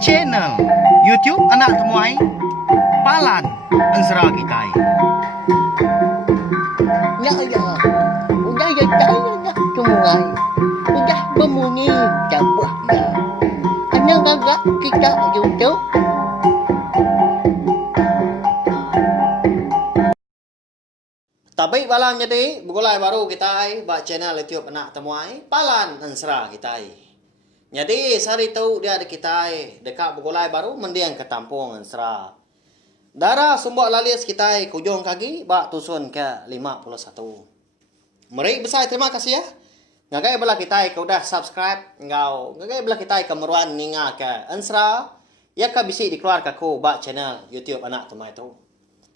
Channel YouTube anak temuai Palan Ensera kita. Ya ya, udah ya saya dah temuai, udah berbunyi cabut dah. Ada gagak kita YouTube. Tapi balam jadi begulai baru kita buat channel YouTube anak temuai Palan Ensera kita. Jadi sehari tu dia ada kita dekat begulai baru mendiang ke Tampung Ensera. Darah sumbak lalis kita kujung kaki bak tusun ke 51. Mari besar terima kasih ya. Ngagai belah kita ke udah subscribe ngau. Ngagai belah kita ke meruan ninga ke Ensera. Ya ka bisi dikeluar ke ku bak channel YouTube anak temuai tu.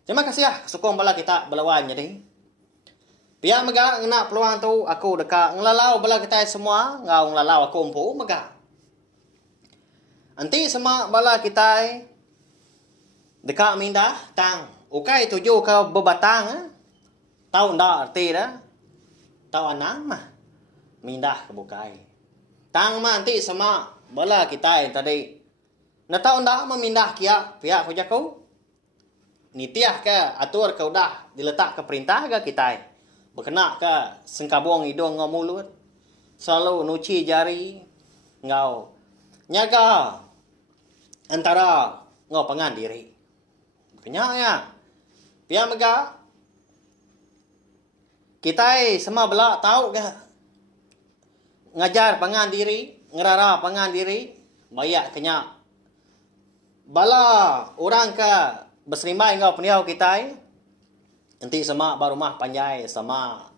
Terima kasih ya sokong bala kita belawan jadi. Biar mega ngena peluang tu aku dekat ngelalau bala kita semua ngau ngelalau aku empu mega. Anti semua bala kita dekat mindah tang ukai tuju ke bebatang tahu ndak arti dah. Tahu anang mah mindah ke bukai. Tang mah anti semua bala kita tadi. Na tahu ndak memindah kia pihak hujaku. Nitiah ke atur ke udah diletak ke perintah ke kita. Berkena ke sengkabung hidung ngau mulut. Selalu nuci jari ngau nyaga antara ngau pengan diri. Kenyak ya. Biar mega kita semua belak tahu ke ngajar pengan diri, ngerara pengan diri, bayak kenyak. Bala orang ke berserimbai ngau peniau kita. Nanti sama baru mah panjai sama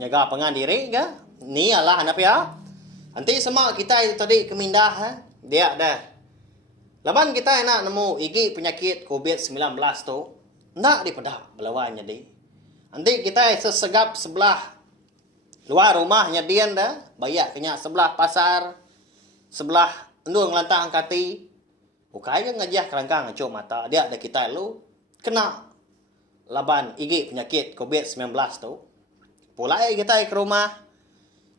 nyaga pengan diri ke. Ni Allah anak ya. Nanti sama kita tadi kemindah dia dah. Laban kita nak nemu igi penyakit COVID-19 tu nak dipedak belawan jadi. Nanti kita sesegap sebelah luar rumahnya dia dah. Bayak kenyak sebelah pasar. Sebelah endung lantang kati. Bukai ngajah kerangkang ngecuk mata. Dia ada kita lu kena laban igi penyakit COVID-19 tu. Pulai kita ke rumah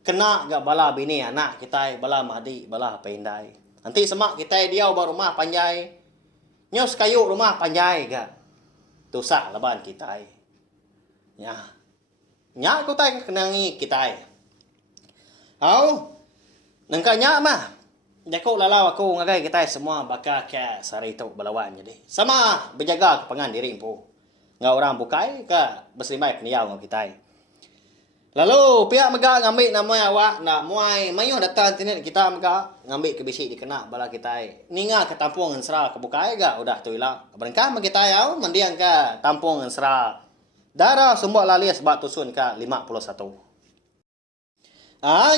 kena gak bala bini anak kita bala madi bala pendai. Nanti semak kita dia bawa rumah panjai. Nyos kayu rumah panjai gak. Tusak laban kita. Ya. Nya aku tai kenangi kita. Au. Nangkanya mah. Jaku lalau aku ngagai kita semua bakal ke sari tu belawan jadi. Sama berjaga kepengan diri empu. Ngau orang bukai ke berserimbai peniau ngau kita. Lalu pihak mega ngambil nama awak nak muai mayuh datang internet kita mega ngambil ke bisik dikena bala kita. Ninga ke Tampung Ensera ke bukai gak udah tu ilang. Berengkah kita yau mendiang ke Tampung Ensera. Darah sumbak lalis bak tusun ke 51.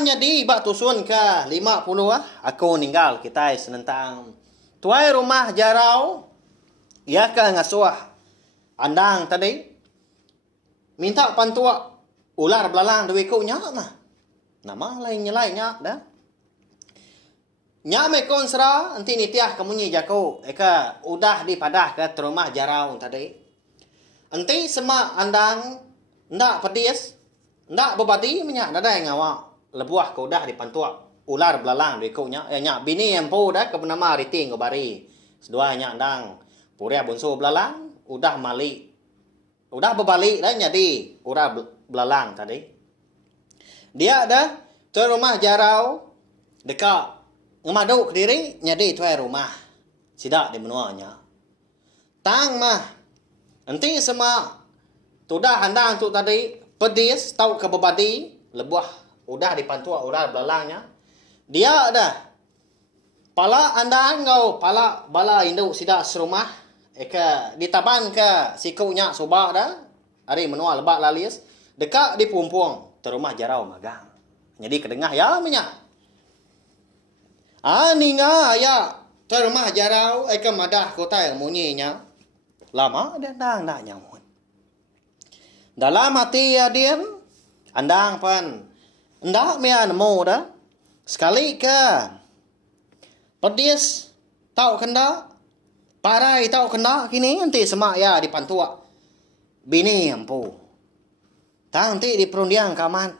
Jadi bak tusun ke 50 aku ninggal kita senentang. Tuai rumah jarau ia ke ngasuah andang tadi minta pantua ular belalang dewe ko nya mah. Nama lain nyelai nya dah. Nya me konsra anti nitiah kemunyi jako eka udah dipadah ke rumah jarau tadi. Anti sema andang ndak pedis ndak bebati menyak dadai ngawa lebuah ko udah dipantua ular belalang dewe ko nya nya bini empo dah ke bernama riting go bari. Sedua nya andang puria bunso belalang udah malik. Udah berbalik dah jadi udah belalang tadi. Dia ada tuai rumah jarau dekat ngemadu ke diri jadi tuai rumah. Sidak di menuanya. Tang mah nanti semua tudah handang tu tadi pedis tau ke bebadi lebuah udah dipantua udah belalangnya. Dia ada pala andang ngau pala bala induk sidak serumah. Eka ditaban ke sikunya sobak dah. Hari menua lebak lalis. Dekat di Pumpung. Terumah jarau magang. Jadi kedengah ya minyak. Ninga ya. Terumah jarau. Eka madah kota yang munyinya. Lama dia andang nak nyamun. Dalam hati ya dia. Andang pan. Ndak mea nemu dah. Sekali ke. Pedis. Tahu kendak. Parai tahu kena kini nanti semak ya dipantua. Bini empu. Tang nanti di perundiang kaman.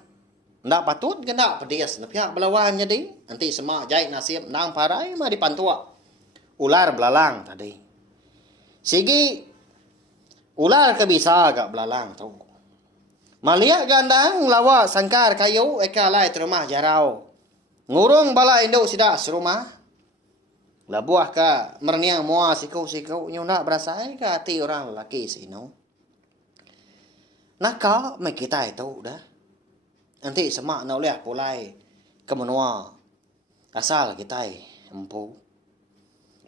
Ndak patut ke ndak pedes na pihak belawan jadi. Nanti semak jahit nasib nang parai mah dipantua. Ular belalang tadi. Sigi ular ke bisa agak belalang tu. Malia gandang lawa sangkar kayu eka lai terumah jarau. Ngurung bala induk sida serumah. Labuah ka merniang mua siku-siku nyuna berasai ka hati orang lelaki sino. Naka mai kita itu dah. Nanti semak na oleh pulai ke menua. Asal kita empu.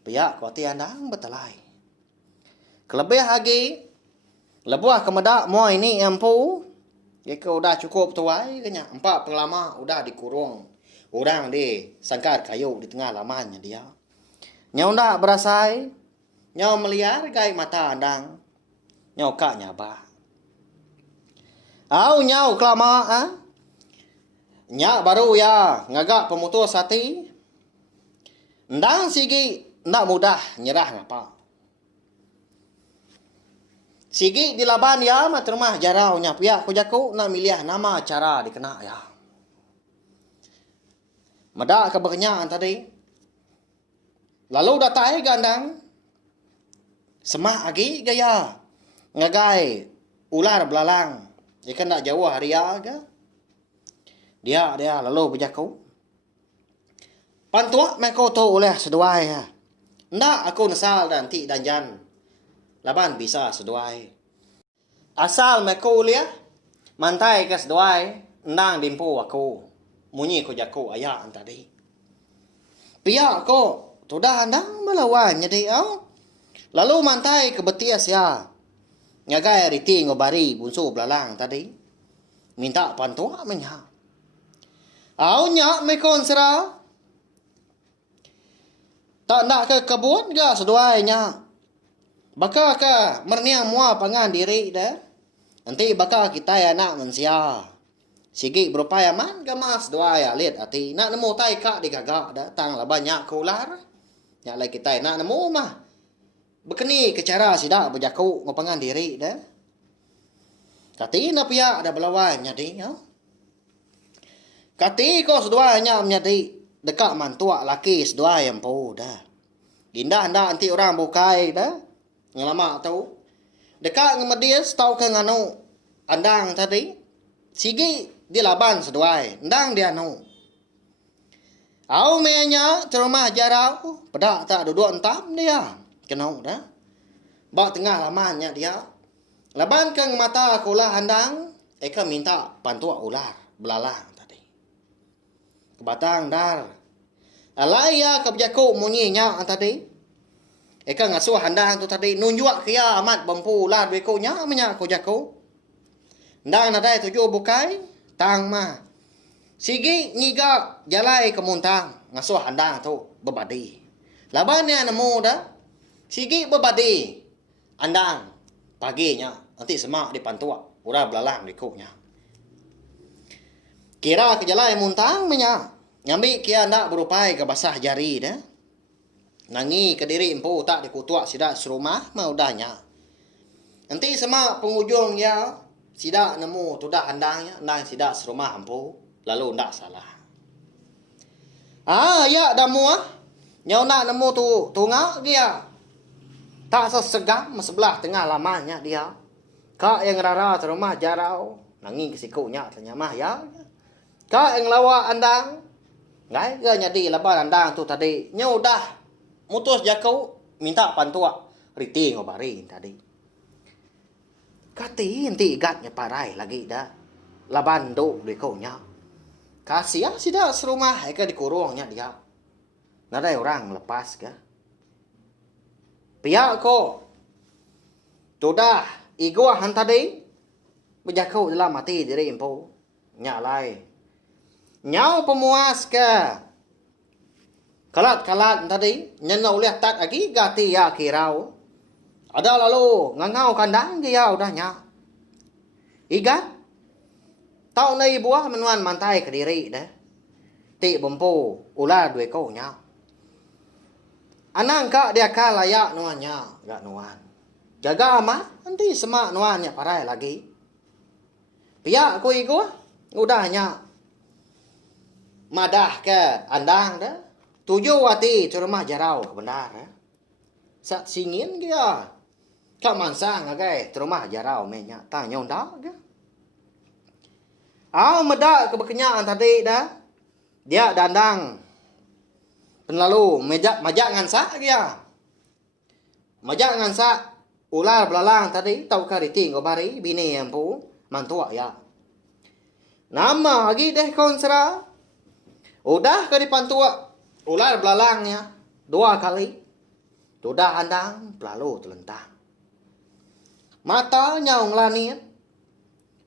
Pihak kau tiandang betalai. Kelebih lagi. Lebuah kemedak mua ini empu. Jika udah cukup tuai kenya. 4 pelama udah dikurung. Orang di sangkar kayu di tengah lamannya dia. Nyau ndak berasai. Nyau meliar gai mata andang. Nyau kak nyaba. Au nyau kelama ah. Nyak baru ya ngagak pemutus hati. Ndang sigi ndak mudah nyerah ngapa. Sigi di laban ya mat rumah jarau nya pihak ku jaku nak milih nama cara dikena ya. Medak ke berkenyan tadi. Lalu datai gandang. Semak lagi gaya. Ngagai ular belalang. Jika nak jauh haria ke. Dia lalu berjaku. Pantuak mereka tu oleh seduai. Ndak aku nasal dan ti dan jan. Laban bisa seduai. Asal mereka oleh. Mantai ke seduai. Ndang dimpu aku. Munyi ko jaku ayah tadi. Pihak ko. Tudah ndang melawan jadi au. Lalu mantai ke betias ya. Ngagai riti ngobari bunsu belalang tadi. Minta pantuak menyak. Au nyak me konsera. Tak nak ke kebun ke seduai nyak. Baka ke merniang mua pangan diri dah. Nanti baka kita ya nak mensia. Sigi berupaya man ke mas seduai lihat hati. Nak nemu tai kak digagak dah. Tang lah banyak kular. Nyak lagi kita nak nemu mah. Bekeni ke cara sidak berjaku ngopangan diri dah. Kati na pihak ada belawan jadi ya. Kati ko seduanya menjadi dekat mantua laki sedua yang pau dah. Gindah ndak nanti orang bukai dah. Ngelama tu. Dekat ngemedias tau ke nganu andang tadi. Sigi di laban seduai. Ndang dia anu. Au menya terumah jarau. Pedak tak duduk entam dia. Kenau dah. Bak tengah lamanya dia. Laban ke mata kulah handang. Eka minta pantua ular belalang. Batang dar. Alaya kebijaku munyinya tadi. Eka ngasuh handang tu tadi. Nunjuk kia amat bampu lah duiku nya menyak ku jaku. Ndang nadai tuju bukai. Tang mah. Sigi nyiga jalai kemuntang. Ngasuh handang tu berbadi. Labannya nemu dah. Sigi berbadi. Andang. Paginya. Nanti semak dipantua. Urah belalang duiku nya. Kira ke jalai muntang menyak. Ngambil kia nak berupai ke basah jari dah. Nangi ke diri empu tak dikutuak sidak serumah mah udahnya. Nanti semak penghujung ya sidak nemu tudah handangnya nang sidak serumah empu lalu ndak salah. Ah ya dah muah. Nyau nak nemu tu tungak dia. Tak sesegam sebelah tengah lamanya dia. Kak yang rara serumah jarau nangi ke sikunya ternyamah ya. Kak yang lawa andang. Ngai ke nyadi laban andang tu tadi. Nyau dah mutus jakau minta pantua riti ngobari tadi. Kati inti gatnya parai lagi dah. Laban do dekonya. Kasia sida serumah ke dikurungnya dia. Nadai orang lepas ke. Pihak ko. Tudah iguahan tadi. Berjakau dalam mati diri empu. Nyalai. Nyau pemuas ke. Kalat-kalat tadi. Nyenau lihat tak lagi gati ya kirau. Ada lalu ngangau kandang dia udahnya. Iga. Tau nai buah menuan mantai ke diri dah. Ti bempu ular dua kaunya. Anang kak dia kah layak nuannya. Gak nuan. Jaga amat. Nanti semak nuannya parai lagi. Pihak ku igu. Udahnya. madah ke andang dah. Tujuh wati tu rumah jarau ke benar dah. Sat singin dia. Kak mansang agai tu rumah jarau menya tanya dah ke. Medak ke berkenyak tadi dah. Dia dandang. Penlalu majak ngansak dia. Majak ngansak ular belalang tadi tau kariting obari bini yang pu mantua ya. Nama lagi deh konsra. Udah ke di pantua ular belalangnya 2 kali. Sudah andang pelalu telentang. Mata nyaung langit.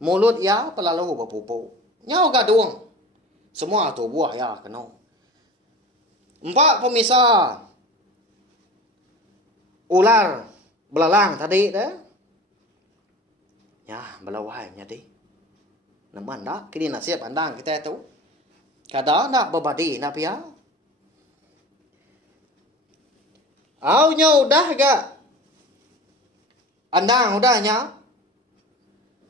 Mulut ya pelalu berpupu. Nyau gadung. Semua tubuh ya kena. 4 pemisah. Ular belalang tadi dah. Ya, belawai jadi. Naman dah, kini nak siap andang kita tu. Kada nak berbadi nak pia. Nyau dah gak. Andang udahnya.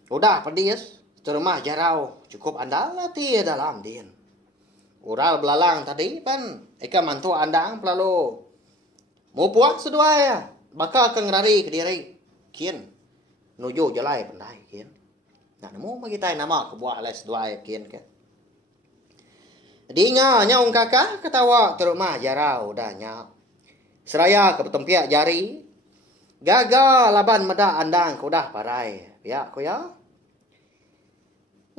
Udah pedis. Terumah jarau. Cukup andang latih dalam din. Ural belalang tadi pan. Eka mantu andang pelalu. Mau puas sedua ya. Bakal keng rari ke diri. Kian. Nuju jalai pandai kian. Nak nemu magitai nama ke buat les sedua ya kian ke. Dinga nyaung kakak ketawa terumah jarau dahnya. Seraya ke petempiak jari. Gagal laban meda andang kudah parai. Ya ko ya.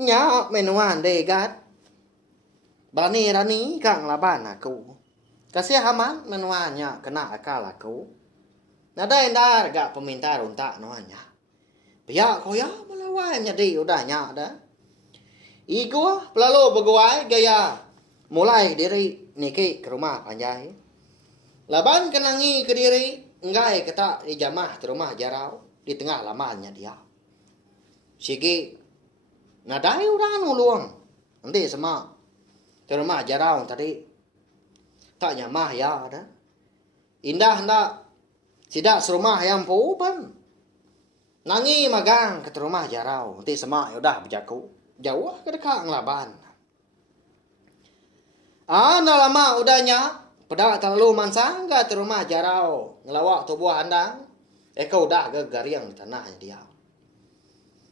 Nya menuan degat. Rani kang laban aku. Kasih haman menuanya kena akal aku. Nada endar gak peminta runtak nuanya. Pihak ko ya melawan jadi udahnya dah. Iku pelalu berguai gaya. Mulai diri niki ke rumah panjai. Laban kenangi ke diri. Enggak kata di jamah ke rumah jarau. Di tengah lamannya dia. Sigi. Nadai udah nuluang. Nanti semua. Ke rumah jarau tadi. Tak nyamah ya ada. Indah hendak. Sidak serumah yang pupan. Nangi magang ke rumah jarau. Nanti semua yaudah berjaku. Jauh ke dekat ngelaban. Nah lama udahnya. Pedak terlalu mansang ke rumah jarau. Ngelawak tubuh andang. Kau udah gegariang di tanahnya dia.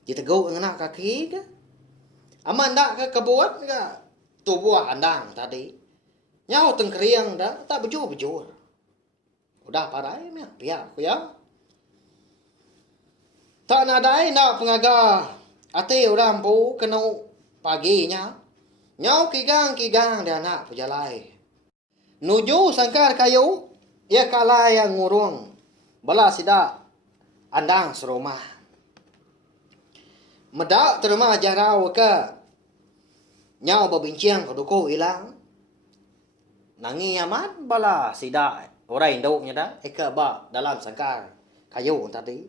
Diteguk ngenak kaki ke. Aman tak ke kebuat ke. Tubuh andang tadi. Nyau tengkeriang dah. Tak bejur-bejur. Udah parai ya. Pihak aku ya. Tak nadai nak pengaga. Ati udah ampu kena paginya. Nyau kigang dia nak pejalai. Nuju sangkar kayu. Ia kalah yang ngurung. Bala sidak. Andang serumah. Medak terima jarau ke. Nyau berbincang ke duku hilang. Nangi amat bala sidak. Orang induknya dah. Eka bak dalam sangkar kayu tadi.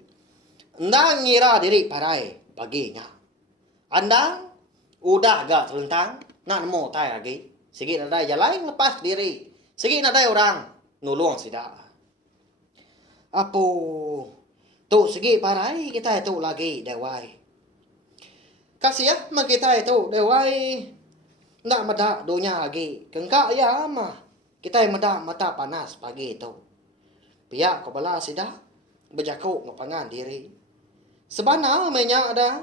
Andang ngira diri parai paginya. Andang udah gak terlentang. Nak nemu tay lagi. Sikit nadai jalan lepas diri. Sikit nadai orang. Nulung sidak. Apa? Tu sikit parai kita itu lagi dewai. Kasih ya kita itu dewai. Nak medak dunia lagi. Kengkak ya mah. Kita medak mata panas pagi itu. Pihak kepala sidak. Berjakuk ngepangan diri. Sebenarnya menyak dah.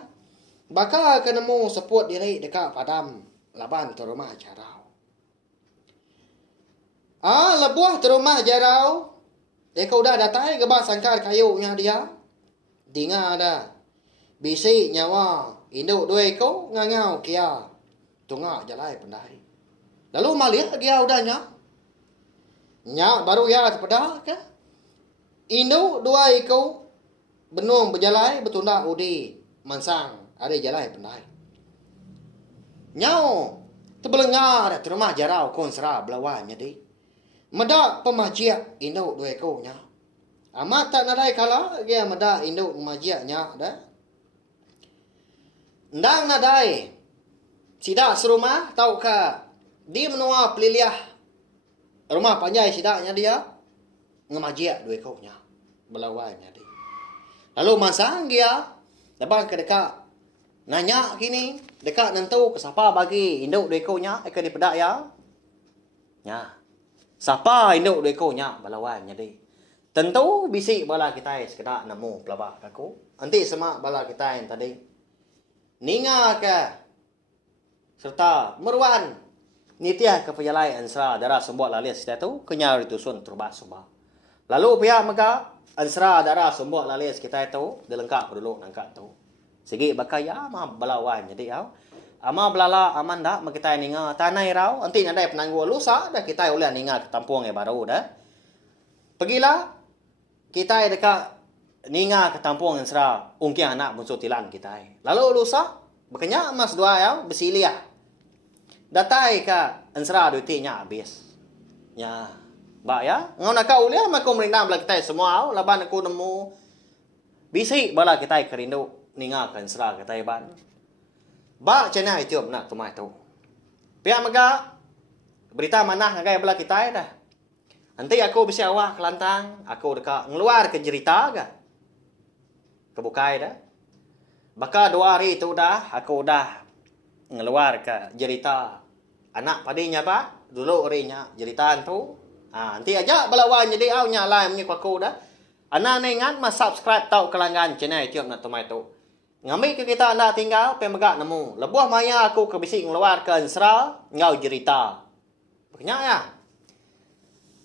Bakal kenemu seput diri dekat padam. Laban ke rumah jarau. Lebuah ke rumah jarau. Dia udah datai ke bak sangkar kayunya dia. Dengar dah. Bisi nyawa. Induk dua ekor ngangau kia. Tungak jalai pandai. Lalu malihat dia udahnya. Nyak baru ya sepedah ke. Induk 2 ekor. Benung berjalai bertundak udi. Mansang. Ada jalai pandai. Nyau. Terbelengar dah rumah jarau konsra belawan jadi. Medak pemajiak induk 2 ekornya. Amat tak nadai kala. Dia medak induk pemajiaknya dah. Ndang nadai. Sidak serumah. Tahu ke. Dia menua peliliah. Rumah panjai sidaknya dia. Ngemajiak 2 ekornya. Belawan jadi. Lalu masang dia. Lepas ke dekat Nanya kini, dekat nentu ke siapa bagi induk dekonya ikan dipedak ya? Nya. Siapa induk dekonya balawan jadi. Tentu bisik bala kita sekedar nemu pelabak aku. Nanti semak bala kita yang tadi. Ninga ke serta meruan nitiah ke payalai ansra darah sembuat lalis dia tu kenyar itu sun terbat semua. Lalu pihak maka ansra darah sembuat lalis kita itu dilengkap dulu nangkat tu. Segi bakaya ama balawan jadi au. Ama belala aman dak mak kita ninga tanai rau anti nadai penanggu lusa dah kita oleh ninga ke tampung yang baru dah. Pergilah kita dekat ninga ke tampung ansra ungki anak bungsu tilan kita. Lalu lusa berkenyak mas dua ya bersilia. Datai ka ansra duitinya habis. Ya. Ba ya, ngau nak kau lihat mak kau merindam bala kita semua laban aku nemu bisi bala kita kerindu ninga kan sera kata ban. Ba cina itu nak tumai tu. Pihak maga berita mana ngagai bala kita dah. Nanti aku bisa awak kelantang, aku dekat ngeluar ke cerita ga. Kebukai dah. Baka 2 hari itu dah aku dah ngeluar ke cerita anak padinya pak. Dulu orinya ceritaan tu. Nanti aja balawan jadi au nyala menyuk aku dah. Anak ni ingat mas subscribe tau kelanggan channel YouTube nak tumai tu. Ngambil ke kita anda tinggal pemegak nemu. Lebuah maya aku ke bisik ngeluar ke ansra ngau cerita. Banyak ya.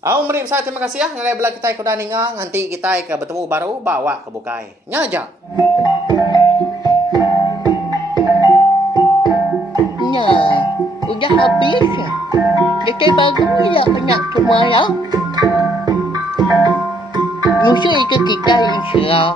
Aku beri saya terima kasih ya ngagai bela kita kuda ninga nanti kita ke bertemu baru bawa ke bukai. Nya aja. Nah, udah habis ya. Kita baru ya banyak semua ya. Musuh itu kita insya